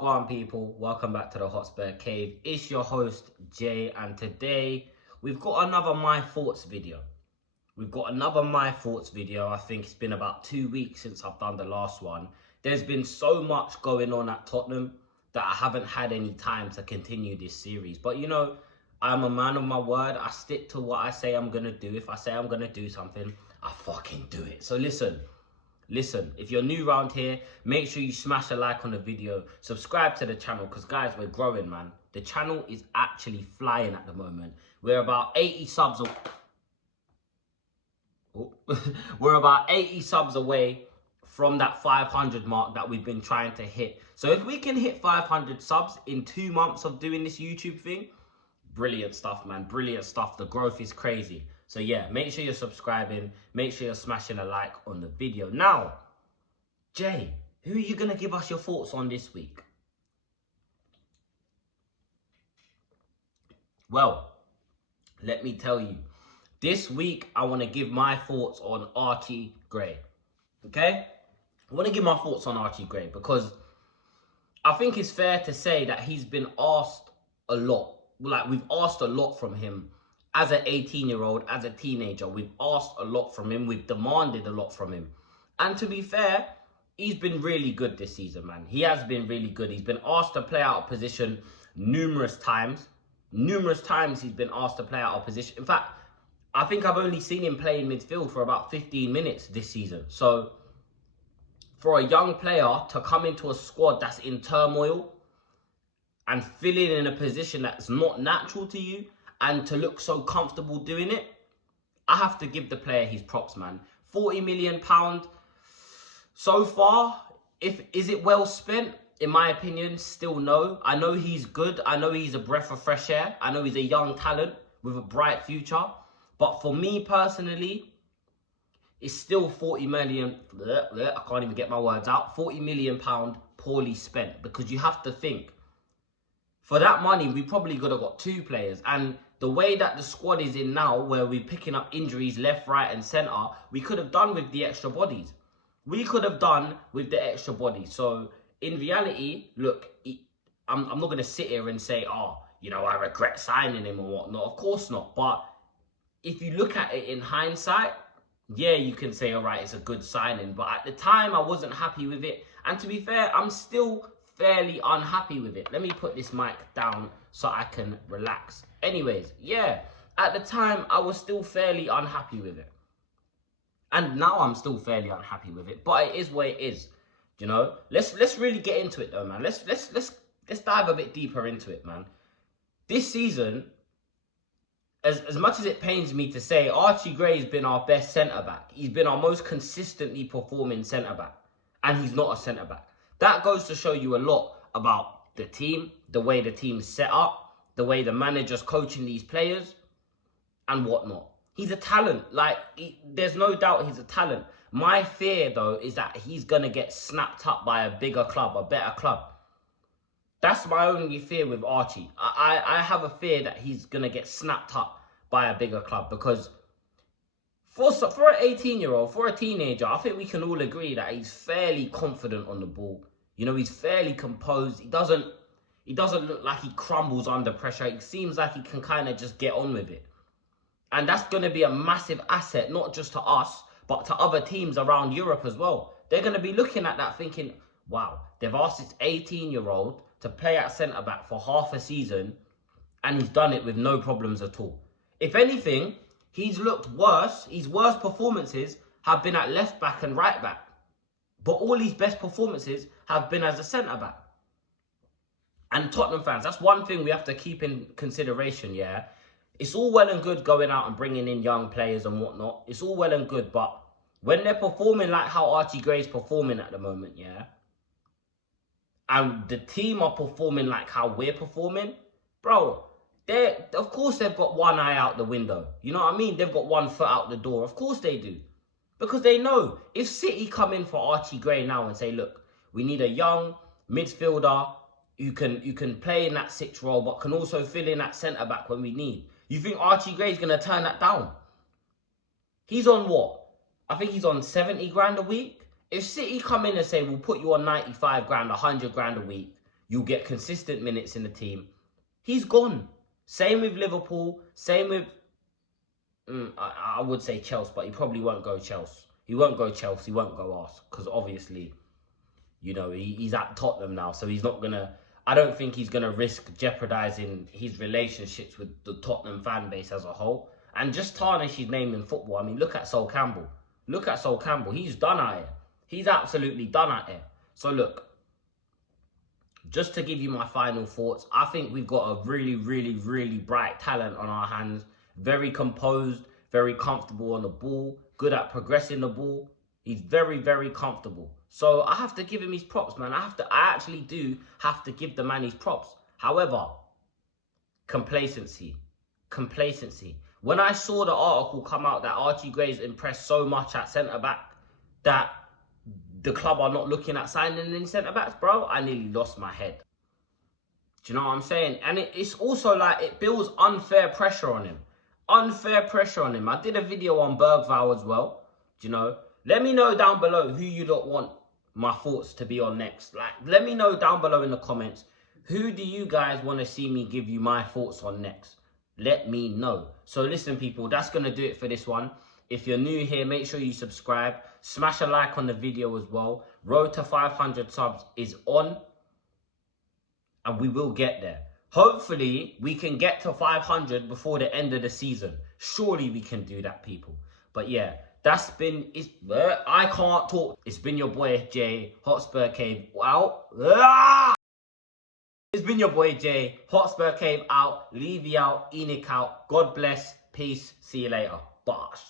Wagwan people, welcome back to the Hotspur Cave. It's your host Jay, and today we've got another My Thoughts video. I think it's been about 2 weeks since I've done the last one. There's been so much going on at Tottenham that I haven't had any time to continue this series. But you know, I'm a man of my word. I stick to what I say I'm gonna do. If I say I'm gonna do something, I fucking do it. So listen, if you're new around here, make sure you smash a like on the video, subscribe to the channel, because guys, we're growing, man. The channel is actually flying at the moment. We're about 80 subs we're about 80 subs away from that 500 mark that we've been trying to hit. So if we can hit 500 subs in 2 months of doing this YouTube thing, brilliant stuff, man. Brilliant stuff. The growth is crazy. So yeah, make sure you're subscribing. Make sure you're smashing a like on the video. Now, Jay, who are you going to give us your thoughts on this week? Well, let me tell you. This week, I want to give my thoughts on Archie Gray. Okay? I want to give my thoughts on Archie Gray because I think it's fair to say that he's been asked a lot. Like, we've asked a lot from him as an 18-year-old, as a teenager. We've asked a lot from him. We've demanded a lot from him. And to be fair, he's been really good this season, man. He has been really good. He's been asked to play out of position numerous times. Numerous times he's been asked to play out of position. In fact, I think I've only seen him play in midfield for about 15 minutes this season. So, for a young player to come into a squad that's in turmoil and fill in a position that's not natural to you and to look so comfortable doing it, I have to give the player his props, man. £40 million so far. Is it well spent? In my opinion, still no. I know he's good. I know he's a breath of fresh air. I know he's a young talent with a bright future. But for me personally, it's still 40 million. I can't even get my words out. £40 million poorly spent, because you have to think, for that money, we probably could have got 2 players. And the way that the squad is in now, where we're picking up injuries left, right, and centre, we could have done with the extra bodies. So in reality, look, I'm not going to sit here and say, oh, you know, I regret signing him or whatnot. Of course not. But if you look at it in hindsight, yeah, you can say, all right, it's a good signing. But at the time, I wasn't happy with it. And to be fair, I'm still fairly unhappy with it. Let me put this mic down so I can relax. Anyways, yeah, at the time, I was still fairly unhappy with it. And now I'm still fairly unhappy with it. But it is what it is. You know, let's really get into it though, man. Let's dive a bit deeper into it, man. This season, as much as it pains me to say, Archie Gray has been our best centre-back. He's been our most consistently performing centre-back. And he's not a centre-back. That goes to show you a lot about the team, the way the team's set up, the way the manager's coaching these players, and whatnot. He's a talent. Like, there's no doubt he's a talent. My fear, though, is that he's going to get snapped up by a bigger club, a better club. That's my only fear with Archie. I have a fear that he's going to get snapped up by a bigger club, because for an 18-year-old, for a teenager, I think we can all agree that he's fairly confident on the ball. You know, he's fairly composed. He doesn't look like he crumbles under pressure. It seems like he can kind of just get on with it. And that's going to be a massive asset, not just to us, but to other teams around Europe as well. They're going to be looking at that thinking, wow, they've asked this 18-year-old to play at centre-back for half a season, and he's done it with no problems at all. If anything, he's looked worse. His worst performances have been at left-back and right-back. But all his best performances have been as a centre-back. And Tottenham fans, that's one thing we have to keep in consideration, yeah? It's all well and good going out and bringing in young players and whatnot. It's all well and good, but when they're performing like how Archie Gray's performing at the moment, yeah, and the team are performing like how we're performing, bro, of course they've got one eye out the window. You know what I mean? They've got one foot out the door. Of course they do. Because they know if City come in for Archie Gray now and say, look, we need a young midfielder who can play in that 6th role, but can also fill in that centre-back when we need. You think Archie Gray's going to turn that down? He's on what? I think he's on 70 grand a week. If City come in and say, we'll put you on 95 grand, 100 grand a week, You'll get consistent minutes in the team. He's gone. Same with Liverpool. Same with, I would say Chelsea, but he probably won't go Chelsea. He won't go Chelsea. He won't go Arsenal. Because obviously, you know, he's at Tottenham now. So he's not going to, I don't think he's going to risk jeopardising his relationships with the Tottenham fan base as a whole. And just tarnish his name in football. I mean, look at Sol Campbell. Look at Sol Campbell. He's done out here. He's absolutely done out here. So look, just to give you my final thoughts, I think we've got a really, really, really bright talent on our hands. Very composed, very comfortable on the ball, good at progressing the ball. He's very, very comfortable. So I have to give him his props, man. I actually do have to give the man his props. However, complacency. When I saw the article come out that Archie Gray's impressed so much at centre-back that the club are not looking at signing in centre-backs, bro, I nearly lost my head. Do you know what I'm saying? And it's also like it builds unfair pressure on him. Unfair pressure on him. I did a video on Bergvall as well. Do you know? Let me know down below who you lot want my thoughts to be on next. Like, let me know down below in the comments. Who do you guys want to see me give you my thoughts on next? Let me know. So listen, people, that's going to do it for this one. If you're new here, make sure you subscribe. Smash a like on the video as well. Road to 500 subs is on. And we will get there. Hopefully, we can get to 500 before the end of the season. Surely we can do that, people. But yeah, that's been... I can't talk. It's been your boy, Jay, Hotspur Cave out. It's been your boy, Jay, Hotspur Cave out. Levy out. Enoch out. God bless. Peace. See you later. Bosh.